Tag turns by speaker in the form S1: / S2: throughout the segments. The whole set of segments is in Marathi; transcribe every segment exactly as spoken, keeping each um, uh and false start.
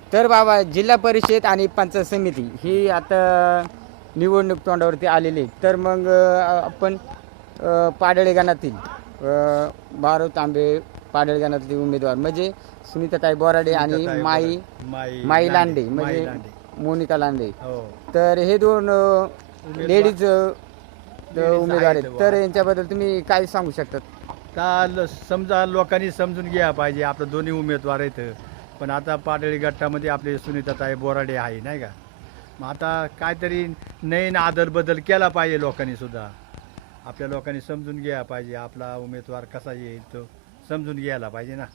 S1: तर बाबा जिल्हा परिषद आणि पंचायत समिती ही आता निवडणूक तोंडावरती आलेली आहे. तर मग अ, आपण अ, पाडळी गणातील अ, बारो तांबे पाडळी गणातील उमेदवार म्हणजे सुनीताताई बोराडे आणि
S2: सुनीताताई
S1: माई
S2: बोराडे, माई
S1: माई
S2: लांडे,
S1: लांडे
S2: माई
S1: म्हणजे
S2: लांडे.
S1: मोनिका लांडे.
S2: हो
S1: तर हे दोन
S2: उमेदवार-
S1: लेडीज
S2: लेडीज
S1: उमेदवार
S2: आहेत
S1: आहेत.
S2: बुवा.
S1: तर यांच्याबद्दल तुम्ही काय सांगू शकतात?
S2: का ल- समजा लोकांनी समजून घ्या पाहिजे आपलं दोन्ही उमेदवार आहेत. पण आता पाडळी गटामध्ये आपले सुनीताताई बोराडे आहे नाही का. मग आता काहीतरी नवीन आदल बदल केला पाहिजे लोकांनी सुद्धा. आपल्या लोकांनी समजून घ्या पाहिजे आपला उमेदवार कसा येईल तो समजून घ्यायला पाहिजे ना.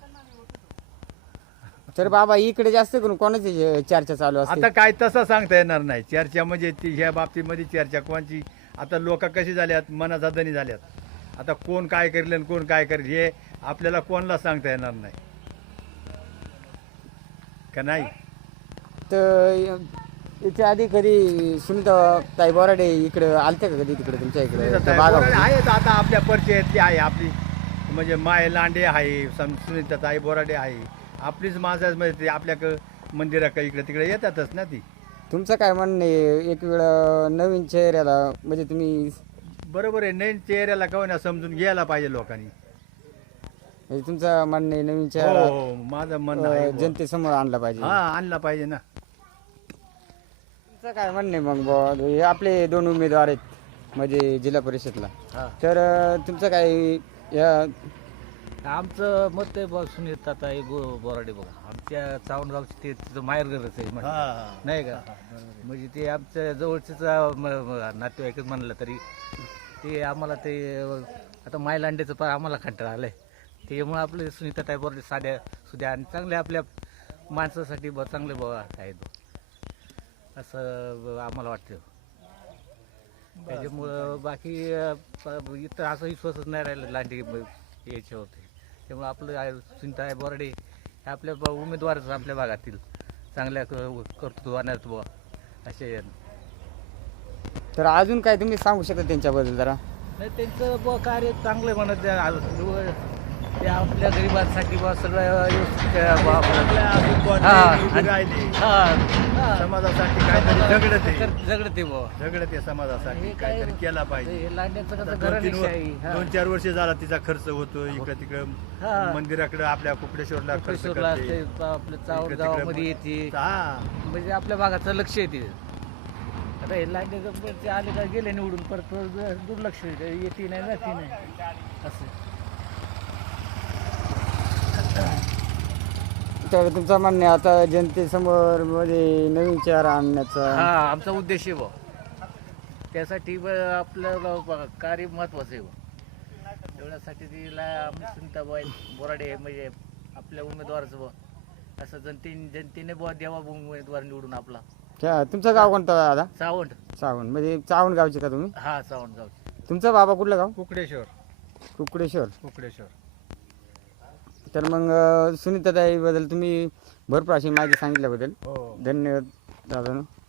S1: तर बाबा इकडे जास्त करून कोणाची चर्चा चालू असते?
S2: आता काय तसं सांगता येणार नाही. चर्चा म्हणजे ती ह्या बाबतीमध्ये चर्चा कोणची. आता लोक कशी झाल्यात मनाचा धनी झाल्यात. आता कोण काय करेल आणि कोण काय करेल हे आपल्याला कोणाला सांगता येणार नाही का नाही.
S1: तर याच्या आधी कधी सुनीता ताई बोराडे इकडे आलते का कधी तिकडे तुमच्या इकडे
S2: सुनीताताई
S1: बागा?
S2: बोराडे आहेत आता आपल्या परिचयातली आहे आपली म्हणजे माय लांडे आहे सम सुनीताताई बोराडे आहे आपलीच माणसं म्हणजे ते आपल्या मंदिराकडे इकडे तिकडे येतातच ना ती.
S1: तुमचं काय म्हणणं आहे? एक वेळा नवीन चेहऱ्याला म्हणजे तुम्ही
S2: बरोबर आहे. नवीन चेहऱ्याला का होईना समजून घ्यायला पाहिजे लोकांनी.
S1: म्हणजे तुमचं म्हणणं आहे नवीन
S2: हो
S1: चेहरा
S2: हो माझं म्हणणं आहे
S1: अं,
S2: बुवा.
S1: जनतेसमोर आणला पाहिजे.
S2: हा आणला पाहिजे ना.
S1: तुमचं काय म्हणणं आहे मग बुवा? हे आपले दोन उमेदवार आहेत म्हणजे जिल्हा परिषदला. तर अं, तुमचं काय या
S3: आमचं मत आहे बघ सुनीताताई बो बोराडे बघा आमच्या चावणगावचे ते तिचं माहेरघरच आहे म्हणे.
S2: हा.
S3: नाही का म्हणजे ते आमच्या जवळचेच अं, म- म- नातेवाईकच म्हणलं तरी ते आम्हाला ते अं, आता मायलांडेचं पण आम्हाला कंटाळा आलंय त्यामुळे आपले सुनीताताई बोराडे साध्या सुद्या आणि चांगले आपल्या माणसासाठी ब चांगले ब आहेत बुवा. असं ब- आम्हाला वाटतं. त्याच्यामुळं बाकी अं, प- इतर असं विश्वासच नाही राहिला लांडे याच्यावरती. त्यामुळे आपलं आहे सुनीताताई बोराडे हे आपल्या ब- उमेदवारच आपल्या भागातील चांगल्या क- कर्तृत्वान आहेत बुवा असे.
S1: तर अजून काय तुम्ही सांगू शकता त्यांच्याबद्दल जरा?
S3: नाही त्यांचं बुवा कार्य चांगलं आहे म्हणत आहे. आ- ते आपल्या गरिबांसाठी बुवा सगळं व्यवस्थित आहे बुवा आपलं.
S2: आपल्या आजूबाजूला
S3: हा,
S2: उभी
S3: आणि-
S2: राहिली.
S3: हा, हा.
S2: समाजासाठी काहीतरी झगडत आहे
S3: कर- झगडत आहे बुवा.
S2: झगडत आहे समाजासाठी
S3: हे काय-
S2: काहीतरी केला पाहिजे.
S3: हे लांड्याचं
S2: आता
S3: कसं
S2: दोन तीन
S3: घराणेशाही,
S2: वर-
S3: हा.
S2: दोन चार वर्ष झाला तिचा खर्च होतो इकडे तिकडे
S3: हा.
S2: मंदिराकडे आपल्या कुकडेश्वरला खर्च
S3: कोपेश्वरला
S2: करते.
S3: असते, आपल्या चावड
S2: इकडे
S3: गावामध्ये
S2: तिकडे
S3: येते
S2: हा
S3: म्हणजे आपल्या भागाचं लक्ष येते. आता हे लांडे ते आले का गेले निवडून परत परत दुर्लक्ष होते. येते नाही जाते नाही असं.
S1: तर तुमचं म्हणणं आहे आता जनतेसमोर म्हणजे नवीन चेहरा आणण्याचा.
S3: हा आमचा उद्देश आहे बुवा. त्यासाठी ब- आपलं ब- कार्य महत्वाचं आहे बुवा. एवढ्यासाठी तिला आम्ही सुनीताबाई बोराडे आहे म्हणजे आपल्या उमेदवाराचं बुवा असं जनते जनतेने बुवा देवा उमेदवार निवडून आपला.
S1: क्या- तुमचं गाव कोणतं दादा?
S3: सावंत.
S1: सावण म्हणजे चावण गावचे का तुम्ही?
S3: हा सावंत गाव.
S1: तुमचं बाबा कुठलं गाव?
S2: कुकडेश्वर
S1: कुकडेश्वर.
S2: कुकडेश्वर
S1: तर मग अं, सुनीताताईबद्दल तुम्ही भरपूर अशी माहिती सांगितल्याबद्दल
S2: हो
S1: धन्यवाद दादा.